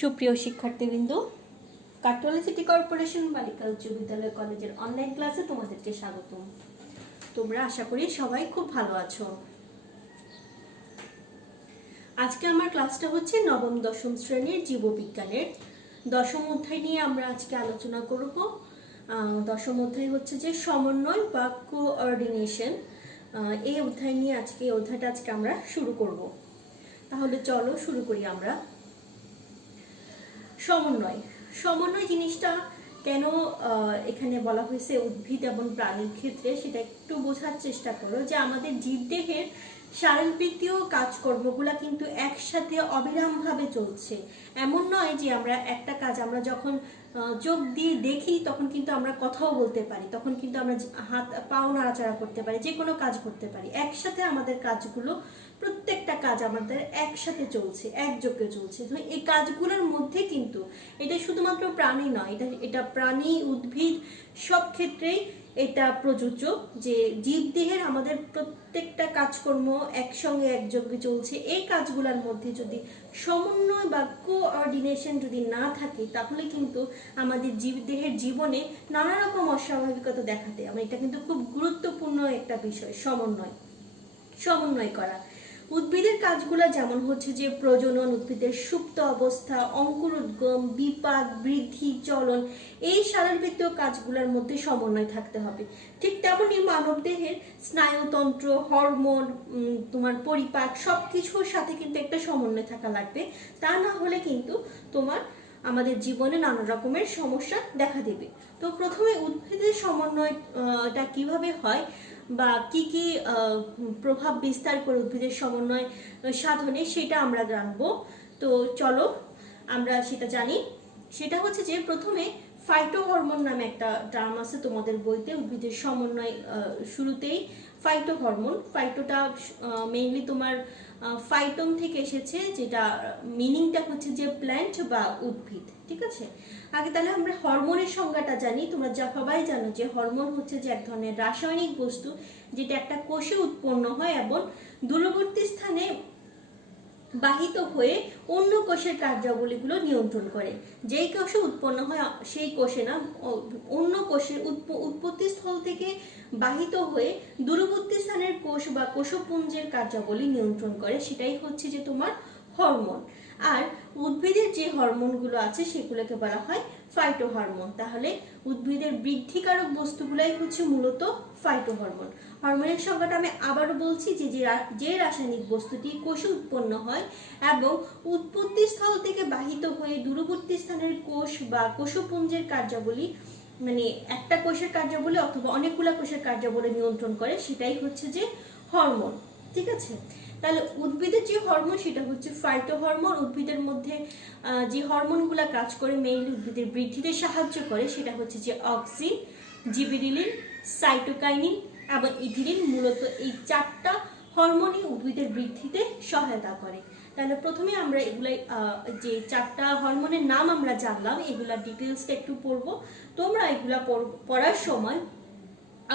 সুপ্রিয় শিক্ষার্থীবৃন্দ, Katwala city corporation বালিকা উচ্চ বিদ্যালয় কলেজের অনলাইন ক্লাসে তোমাদেরকে স্বাগতম। তোমরা আশা করি সবাই খুব ভালো আছো। আজকে আমার ক্লাসটা হচ্ছে নবম দশম শ্রেণীর জীববিজ্ঞানের দশম অধ্যায় নিয়ে আমরা আজকে আলোচনা করব। দশম অধ্যায় হচ্ছে যে সমন্বয় বা কোঅর্ডিনেশন। এই অধ্যায় নিয়ে এই অধ্যায়টা আজকে আমরা শুরু করব। তাহলে চলো শুরু করি আমরা। সমন্বয় জিনিসটা কেন এখানে বলা হয়েছে উদ্ভিদ এবং প্রাণীর ক্ষেত্রে, সেটা একটু বোঝার চেষ্টা করো যে আমাদের জীবদেহের শারীরবৃত্তীয় কাজকর্মগুলা কিন্তু একসাথে অবিরামভাবে চলছে। এমন নয় যে আমরা একটা কাজ আমরা যখন চোখ দিয়ে দেখি তখন কিন্তু আমরা কথাও বলতে পারি, তখন কিন্তু আমরা হাত পাও নাড়াচাড়া করতে পারি, যে কোনো কাজ করতে পারি। একসাথে আমাদের কাজগুলো, প্রত্যেকটা কাজ আমাদের একসাথে চলছে, একযোগে চলছে। তো এই কাজগুলোর মধ্যে কিন্তু এটা শুধুমাত্র প্রাণী নয়, এটা প্রাণী, উদ্ভিদ সব ক্ষেত্রেই এটা প্রযোজ্য যে জীবদেহের আমাদের প্রত্যেকটা কাজকর্ম একসঙ্গে একযোগে চলছে। এই কাজগুলোর মধ্যে যদি সমন্বয় বা কোঅর্ডিনেশন যদি না থাকে তাহলে কিন্তু আমাদের জীবদেহের জীবনে নানা রকম অস্বাভাবিকতা দেখা দেয়। এটা কিন্তু খুব গুরুত্বপূর্ণ একটা বিষয়, সমন্বয় করা। উদ্ভিদের কাজগুলো যেমন হচ্ছে যে প্রজনন, উদ্ভিদের সুপ্ত অবস্থা, অঙ্কুরোদ্গম, বিপাক, বৃদ্ধি, চলন, এই শারীরবৃত্তীয় কাজগুলোর মধ্যে সমন্বয় থাকতে হবে। ঠিক তেমনই মানবদেহের স্নায়ুতন্ত্র, হরমোন, তোমার পরিপাক সবকিছুর সাথে কিন্তু একটা সমন্বয় থাকা লাগবে। তা না হলে কিন্তু আমাদের জীবনে নানা রকমের সমস্যা দেখা দেবে। তো প্রথমে উদ্ভিদের সমন্বয়টা কিভাবে হয় বা কি কি প্রভাব বিস্তার করে উদ্ভিদের সমন্বয় সাধনে, সেটা আমরা জানবো। তো চলো আমরা সেটা জানি। সেটা হচ্ছে যে প্রথমে ফাইটো হরমোন নামে একটা টার্ম আছে তোমাদের বইতে, উদ্ভিদের সমন্বয় শুরুতেই ফাইটো হরমোন। ফাইটোটা মেইনলি তোমার ফাইটম থেকে এসেছে, যেটা মিনিংটা হচ্ছে যে প্ল্যান্ট বা উদ্ভিদ। ঠিক আছে, আগে তাহলে আমরা হরমোনের সংজ্ঞাটা জানি। তোমরা সবাই জানো যে হরমোন হচ্ছে যে এক ধরনের রাসায়নিক বস্তু, যেটা একটা কোষে উৎপন্ন হয় এবং দূরবর্তী স্থানে বাহিত হয়ে অন্য কোষের কার্যাবলীগুলো নিয়ন্ত্রণ করে। যেই কোষে উৎপন্ন হয় সেই কোষে না, অন্য কোষের উৎপত্তি স্থল থেকে বাহিত হয়ে দূরবর্তী স্থানের কোষ বা কোষপুঞ্জের কার্যাবলী নিয়ন্ত্রণ করে, সেটাই হচ্ছে যে তোমার হরমোন। আর উদ্ভিদের যে হরমোনগুলো আছে সেগুলোকে বলা হয় ফাইটো হরমোন। তাহলে উদ্ভিদের বৃদ্ধিকারক বস্তুগুলাই হচ্ছে মূলত ফাইটো হরমোন। হরমোনের সংজ্ঞাটা আমি আবারও বলছি যে রাসায়নিক বস্তুটি কোষে উৎপন্ন হয় এবং উৎপত্তি স্থল থেকে বাহিত হয়ে দূরবর্তী স্থানের কোষ বা কোষপুঞ্জের কার্যাবলী, একটা কোষের কার্যাবলী অথবা অনেকগুলো কোষের কার্যাবলী নিয়ন্ত্রণ করে, সেটাই হচ্ছে যে হরমোন। ঠিক আছে, তাহলে উদ্ভিদের যে হরমোন সেটা হচ্ছে ফাইটো হরমোন। উদ্ভিদের মধ্যে যে হরমোনগুলা কাজ করে, মেইনলি উদ্ভিদের বৃদ্ধিতে সাহায্য করে, সেটা হচ্ছে যে অক্সিন, জিবেরিলিন, সাইটোকাইনিন এবং ইথিলিন। মূলত এই চারটা হরমোনই উদ্ভিদের বৃদ্ধিতে সহায়তা করে। তাহলে প্রথমে আমরা এগুলাই যে চারটা হরমোনের নাম আমরা জানলাম, এগুলা ডিটেলসটা একটু পড়বো। তোমরা এগুলা পড়ার সময়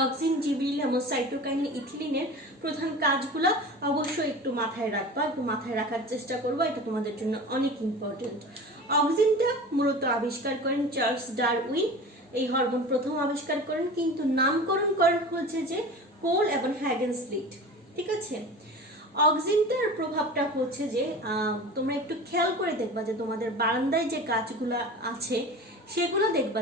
অক্সিন, জিবেরিলিন এবং সাইটোকাইনিন, ইথিলিনের প্রধান কাজগুলো অবশ্যই একটু মাথায় রাখবা, একটু মাথায় রাখার চেষ্টা করবা। এটা তোমাদের জন্য অনেক ইম্পর্টেন্ট। অক্সিনটা মূলত আবিষ্কার করেন চার্লস ডারউইন। এই হরমোন প্রথম আবিষ্কার করেন, কিন্তু নামকরণ করেন হচ্ছে যে কোল এবং হ্যাগেনস্লিট। ঠিক আছে, অক্সিনটার প্রভাবটা হচ্ছে যে তোমরা একটু খেয়াল করে দেখবা যে তোমাদের বারান্দায় যে গাছগুলা আছে সেগুলো দেখবা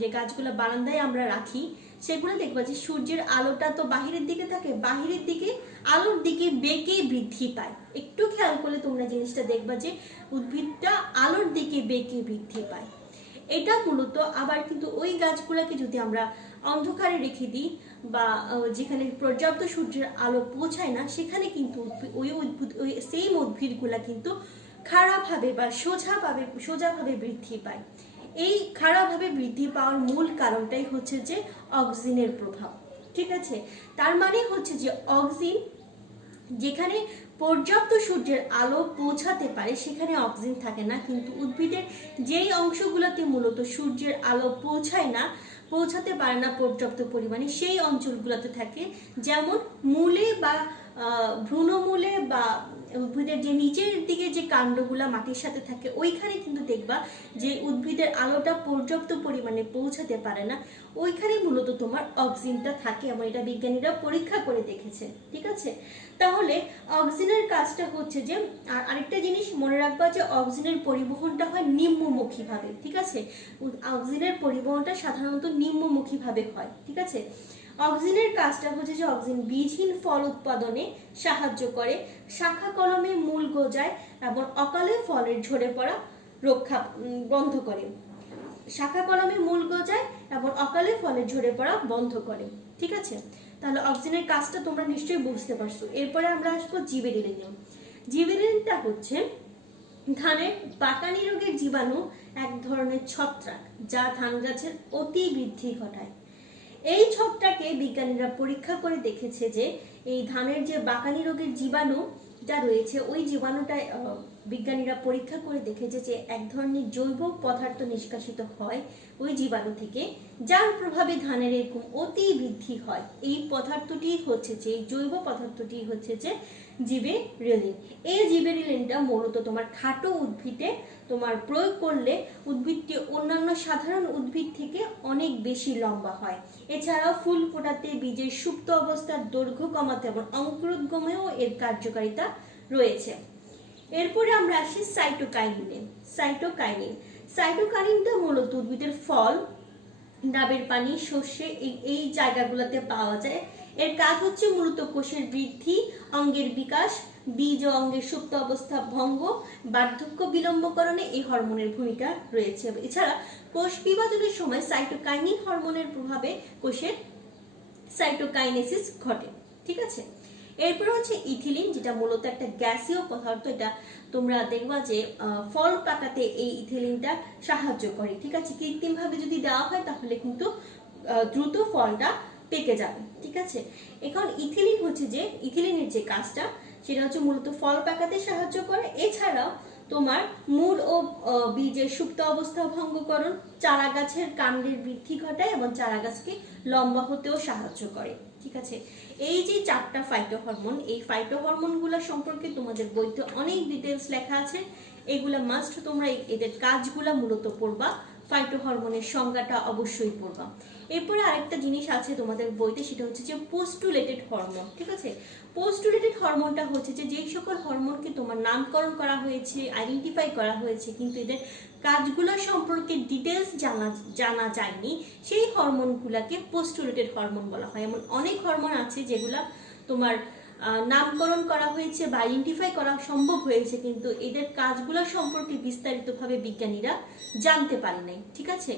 যে গাছগুলো বারান্দায় আমরা রাখি, সেগুলো দেখবা যে সূর্যের আলোটা তো বাহিরের দিকে থাকে, বাহিরের দিকে আলোর দিকে বেঁকে বৃদ্ধি পায়। একটু খেয়াল করলে তোমরা জিনিসটা দেখবা যে উদ্ভিদটা আলোর দিকে বেঁকে বৃদ্ধি পায়। এটা মূলত আবার কিন্তু ওই গাছগুলোকে যদি আমরা অন্ধকারে রেখে দিই বা যেখানে পর্যাপ্ত সূর্যের আলো পৌঁছায় না, সেখানে কিন্তু ওই সেম উদ্ভিদগুলা কিন্তু খারাপভাবে বা সোজাভাবে বৃদ্ধি পায়। এই খারাপভাবে বৃদ্ধি পাওয়ার মূল কারণটাই হচ্ছে যে অক্সিনের প্রভাব। ঠিক আছে, তার মানে হচ্ছে যে অক্সিন যেখানে পর্যাপ্ত সূর্যের আলো পৌঁছাতে পারে সেখানে অক্সিজেন থাকে না, কিন্তু উদ্ভিদের যেই অংশগুলোতে মূলত সূর্যের আলো পৌঁছাতে পারে না পর্যাপ্ত পরিমাণে, সেই অঞ্চলগুলোতে থাকে। যেমন মূলে বা ভ্রূণমূলে বা উদ্ভিদের যে নিচের দিকে যে কাণ্ডগুলা মাটির সাথে থাকে ওইখানে কিন্তু দেখবা যে উদ্ভিদের আলোটা পর্যাপ্ত পরিমাণে পৌঁছাতে পারে না, ওইখানে মূলত তোমার অক্সিজেনটা থাকে এবং এটা বিজ্ঞানীরা পরীক্ষা করে দেখেছে। ঠিক আছে, তাহলে অক্সিজেনের কাজটা হচ্ছে যে, আর আরেকটা জিনিস মনে রাখবা যে অক্সিজেনের পরিবহনটা হয় নিম্নমুখী ভাবে। ঠিক আছে, অক্সিজেনের পরিবহনটা সাধারণত নিম্নমুখী ভাবে হয়। ঠিক আছে, অক্সিজেনের কাজটা হচ্ছে যে অক্সিজেন বীজহীন ফল উৎপাদনে সাহায্য করে, শাখা কলমে মূল গজায় এবং অকালে ফলের ঝরে পড়া রক্ষা বন্ধ করে। শাখা কলমে মূল গজায় এবং অকালে ফলের ঝরে পড়া বন্ধ করে। ঠিক আছে, তাহলে অক্সিজেনের কাজটা তোমরা নিশ্চয়ই বুঝতে পারছো। এরপরে আমরা আসবো জিবেরেলিনে। জিবেরেলিনটা হচ্ছে ধানের বাকানি রোগের জীবাণু, এক ধরনের ছত্রাক যা ধান গাছের অতি বৃদ্ধি ঘটায়। এই ছত্রাককে বিজ্ঞানীরা পরীক্ষা করে দেখেছে যে এই ধানের যে বাকানি রোগের জীবাণুটা রয়েছে ওই জীবাণুটা বিজ্ঞানীরা পরীক্ষা করে দেখেছে যে এক ধরনের জৈব পদার্থ নিষ্কাশিত হয় ওই জীবাণু থেকে, যার প্রভাবে ধানের এরকম অতি বৃদ্ধি হয়। এই পদার্থটি হচ্ছে যে জৈব পদার্থটি হচ্ছে যে জিবেরেলিন। এই জিবেরেলিনটা মূলত তোমার খাটো উদ্ভিদে তোমার প্রয়োগ করলে উদ্ভিদটি অন্যান্য সাধারণ উদ্ভিদ থেকে অনেক বেশি লম্বা হয়। এছাড়াও ফুল ফোটাতে, বীজের সুপ্ত অবস্থার দৈর্ঘ্য কমাতে এবং অঙ্কুরোদ্গমেও এর কার্যকারিতা রয়েছে। এরপরে আমরা আসি সাইটোকাইনিনে। সাইটোকাইনিনটা মূলত উদ্ভিদের ফল, ডাবের পানি, শস্যে এই জায়গাগুলোতে পাওয়া যায়। এর কাজ হচ্ছে মূলত কোষের বৃদ্ধি, অঙ্গের বিকাশ, বীজ ও অঙ্গের সুপ্ত অবস্থা ভঙ্গ, বার্ধক্য বিলম্বকরণে এই হরমোনের ভূমিকা রয়েছে। এছাড়া কোষ বিভাজনের সময় সাইটোকাইনিন হরমোনের প্রভাবে কোষের সাইটোকাইনেসিস ঘটে। ঠিক আছে, এরপর হচ্ছে ইথিলিন, যেটা মূলত একটা গ্যাসীয় পদার্থ। এটা তোমরা দেখবা যে ফল পাকাতে এই ইথিলিনটা সাহায্য করে। ঠিক আছে, কৃত্রিমভাবে যদি দেওয়া হয় তাহলে কিন্তু দ্রুত ফলটা পেকে যাবে। ঠিক আছে, এখন ইথিলিন হচ্ছে যে ইথিলিনের যে কাজটা সেটা হচ্ছে মূলত ফল পাকাতে সাহায্য করে। এছাড়াও তোমার মূল ও বীজের সুপ্ত অবস্থা ভঙ্গকরণ, চারা গাছের কাণ্ডের বৃদ্ধি ঘটায় এবং চারা গাছকে লম্বা হতেও সাহায্য করে। ঠিক আছে, এই যে 4টা ফাইটো হরমোন, এই ফাইটো হরমোনগুলো সম্পর্কে তোমাদের বইতে অনেক ডিটেলস লেখা আছে। এগুলা মাস্ট তোমরা এদের কাজগুলা মূলত পড়বা, ফাইটো হরমোনের সংজ্ঞাটা অবশ্যই পড়বা। এরপরে আরেকটা জিনিস আছে তোমাদের বইতে, সেটা হচ্ছে যে পোস্টুলেটেড হরমোন। ঠিক আছে, পোস্টুলেটেড হরমোনটা হচ্ছে যে যেই সকল হরমোনকে তোমার নামকরণ করা হয়েছে, আইডেন্টিফাই করা হয়েছে, কিন্তু এদের কাজগুলো সম্পর্কে ডিটেলস জানা যায়নি, সেই হরমোনগুলোকে পোস্টুলেটেড হরমোন বলা হয়। এমন অনেক হরমোন আছে যেগুলা তোমার নামকরণ করা হয়েছে বা আইডেন্টিফাই করা সম্ভব হয়েছে, কিন্তু এদের কাজগুলো সম্পর্কে বিস্তারিতভাবে বিজ্ঞানীরা জানতে পারে নাই। ঠিক আছে,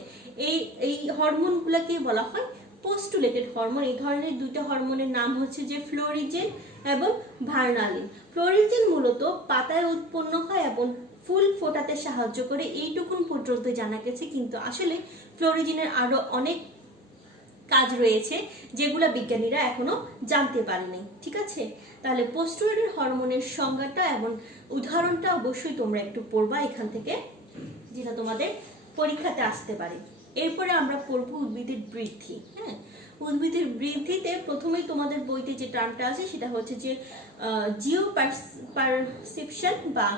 এই হরমোনগুলোকে বলা হয় পোস্টুলেটেড হরমোন। এই ধরনের 2টা হরমোনের নাম হচ্ছে যে ফ্লোরিজেন এবং ভার্নালিন। ফ্লোরিজেন মূলত পাতায় উৎপন্ন হয় এবং ফুল ফোটাতে সাহায্য করে, এইটুকুন পর্যন্ত জানা গেছে, কিন্তু আসলে ফ্লোরিজেনের আরো অনেক কাজ রয়েছে যেগুলা বিজ্ঞানীরা এখনো জানতে পারেনি। ঠিক আছে, তাহলে পোস্টুলেটেড হরমোনের সংজ্ঞাটা এবং উদাহরণটা অবশ্যই তোমরা একটু পড়বা এখান থেকে, যেটা তোমাদের পরীক্ষাতে আসতে পারে। এরপরে আমরা পড়বো উদ্ভিদের বৃদ্ধি। হ্যাঁ, উদ্ভিদের বৃদ্ধিতে প্রথমেই তোমাদের বইতে যে টার্মটা আছে সেটা হচ্ছে যে জিও পারসেপশন বা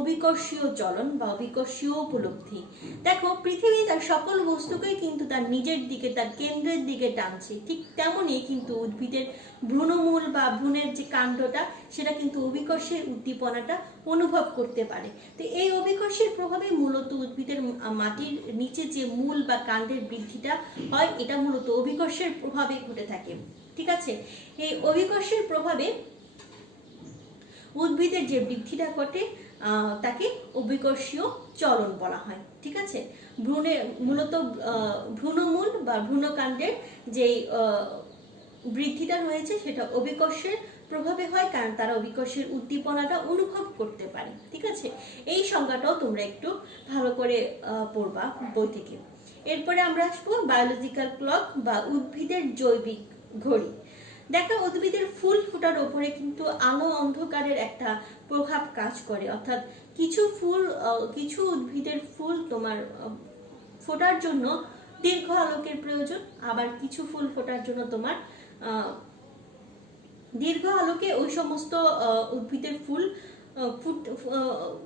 অভিকর্ষীয় চলন বা অভিকর্ষীয় উপলব্ধি। দেখো, পৃথিবী তার সকল বস্তুকেই কিন্তু তার নিজের দিকে, তার কেন্দ্রের দিকে টানছে। ঠিক তেমনই কিন্তু উদ্ভিদের ভ্রূণমূল বা ভ্রূণের যে কাণ্ডটা সেটা কিন্তু অভিকর্ষের উদ্দীপনাটা অনুভব করতে পারে। তো এই অভিকর্ষের প্রভাবে মূলত উদ্ভিদের মাটির নিচে যে মূল বা কাণ্ডের বৃদ্ধিটা হয়, এটা মূলত অভিকর্ষের প্রভাবে ঘটে থাকে। ঠিক আছে, এই অভিকর্ষের প্রভাবে উদ্ভিদের যে বৃদ্ধিটা ঘটে তাকে অভিকর্ষীয় চলন বলা হয়। ঠিক আছে, মূলত ভ্রূণমূল বা ভ্রূণকাণ্ডের যে বৃদ্ধিটা রয়েছে সেটা অভিকর্ষের প্রভাবে হয়, কারণ তারা অভিকর্ষের উদ্দীপনাটা অনুভব করতে পারে। ঠিক আছে, এই সংজ্ঞাটাও তোমরা একটু ভালো করে পড়বা বই থেকে। এরপরে আমরা আসবো বায়োলজিক্যাল ক্লক বা উদ্ভিদের জৈবিক ঘড়ি। দেখো, উদ্ভিদের ফুল ফোটার উপরে কিন্তু আলো অন্ধকারের একটা প্রভাব কাজ করে। অর্থাৎ কিছু উদ্ভিদের ফুল তোমার ফোটার জন্য দীর্ঘ আলোকের প্রয়োজন, আবার কিছু ফুল ফোটার জন্য তোমার দীর্ঘ আলোকে ওই সমস্ত উদ্ভিদের ফুল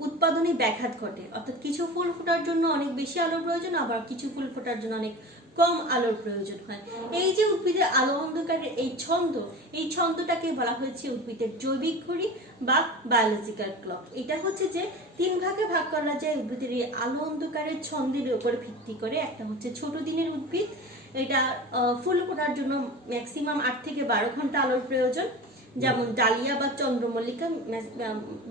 উৎপাদনে ব্যাঘাত ঘটে। অর্থাৎ কিছু ফুল ফোটার জন্য অনেক বেশি আলোর প্রয়োজন, আবার কিছু ফুল ফোটার জন্য অনেক কম আলোর প্রয়োজন হয়। এই যে উদ্ভিদের আলো অন্ধকারের এই ছন্দটাকে বলা হয়েছে উদ্ভিদের জৈবিক ঘড়ি বা বায়োলজিক্যাল ক্লক। এটা হচ্ছে যে 3 ভাগে ভাগ করা যায় উদ্ভিদের এই আলো অন্ধকারের ছন্দের উপর ভিত্তি করে। একটা হচ্ছে ছোট দিনের উদ্ভিদ, এটা ফুল ফোটার জন্য ম্যাক্সিমাম 8 থেকে 12 ঘন্টা আলোর প্রয়োজন, যেমন ডালিয়া বা চন্দ্রমল্লিকা।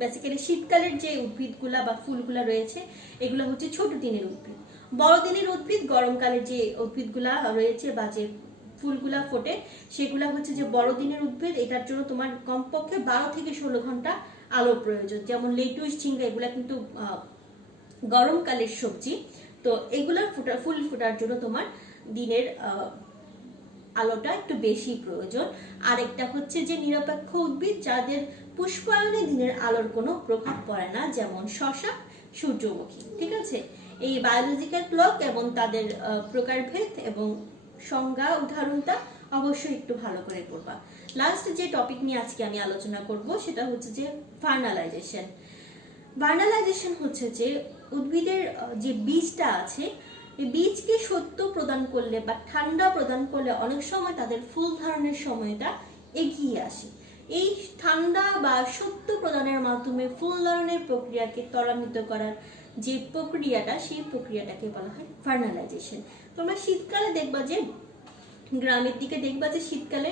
বেসিক্যালি শীতকালের যে উদ্ভিদগুলা বা ফুলগুলা রয়েছে এগুলো হচ্ছে ছোট দিনের উদ্ভিদ। বড় দিনের উদ্ভিদ গরমকালে যে উদ্ভিদগুলা রয়েছে বা যে ফুলগুলা ফোটে সেগুলা হচ্ছে যে বড় দিনের উদ্ভিদ। এটার জন্য তোমার কমপক্ষে 12 থেকে 16 ঘন্টা আলোর প্রয়োজন। যেমন লেটুস, ঝিঙ্গা এগুলা কিন্তু গরমকালের সবজি, তো এগুলার ফুল ফোটার জন্য তোমার দিনের আলোটা একটু বেশি প্রয়োজন। আরেকটা হচ্ছে যে নিরপেক্ষ উদ্ভিদ যাদের পুষ্পায়নে দিনের আলোর কোনো প্রভাব পড়ে না, যেমন শসা, সূর্যমুখী। ঠিক আছে, এই বায়োলজিক্যাল ক্লক এবং তাদের প্রকারভেদ এবং সংজ্ঞা উদাহরণটা অবশ্যই একটু ভালো করে পড়বা। লাস্ট যে টপিক নিয়ে আজকে আমি আলোচনা করব সেটা হচ্ছে যে ভার্নালাইজেশন। ভার্নালাইজেশন হচ্ছে যে উদ্ভিদের যে বীজটা আছে এই বীজকে সত্য প্রদান করলে বা ঠান্ডা প্রদান করলে অনেক সময় তাদের ফুল ধারণের সময়টা এগিয়ে আসে। এই ঠান্ডা বা সত্য প্রদানের মাধ্যমে ফুল ধারণের প্রক্রিয়াকে ত্বরান্বিত করার যে প্রক্রিয়াটা, সেই প্রক্রিয়াটাকে বলা হয় ভার্নালাইজেশন। তোমরা শীতকালে দেখবা যে গ্রামের দিকে দেখবা যে শীতকালে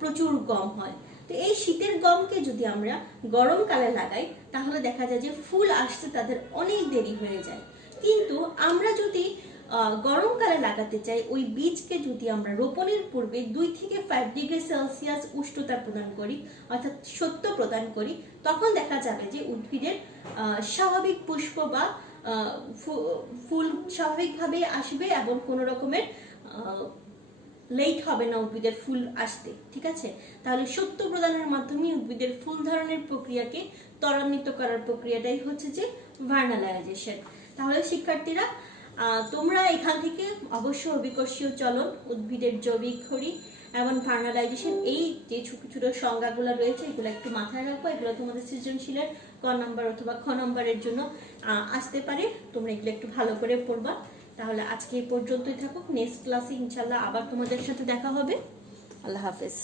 প্রচুর গম হয়। তো এই শীতের গমকে যদি আমরা গরমকালে লাগাই তাহলে দেখা যায় যে ফুল আসতে তাদের অনেক দেরি হয়ে যায়। কিন্তু আমরা যদি গরমকালে লাগাতে চাই, ওই বীজকে যদি আমরা রোপণের পূর্বে 2 থেকে 5 ডিগ্রি সেলসিয়াস উষ্ণতা প্রদান করি, অর্থাৎ সত্য প্রদান করি, তখন দেখা যাবে যে উদ্ভিদের স্বাভাবিক পুষ্প বা ফুল স্বাভাবিকভাবে আসবে এবং কোনো রকমের লেট হবে না উদ্ভিদের ফুল আসতে। ঠিক আছে, তাহলে সত্য প্রদানের মাধ্যমে উদ্ভিদের ফুল ধারণের প্রক্রিয়াকে ত্বরান্বিত করার প্রক্রিয়াটাই হচ্ছে যে ভার্নালাইজেশন। তাহলে শিক্ষার্থীরা তোমরা এখান থেকে অবশ্যই অভিকর্ষীয় চলন, উদ্ভিদের জৈবিক ঘড়ি এবং ভার্নালাইজেশন, এই যে ছোট ছোট সংজ্ঞাগুলো রয়েছে এগুলো একটু মাথায় রাখো। এগুলো তোমাদের সৃজনশীলের ক নম্বর অথবা খ নম্বরের জন্য আসতে পারে। তোমরা এগুলো একটু ভালো করে পড়বা। তাহলে আজকে এই পর্যন্তই থাকুক। নেক্সট ক্লাসে ইনশাল্লাহ আবার তোমাদের সাথে দেখা হবে। আল্লাহ হাফেজ।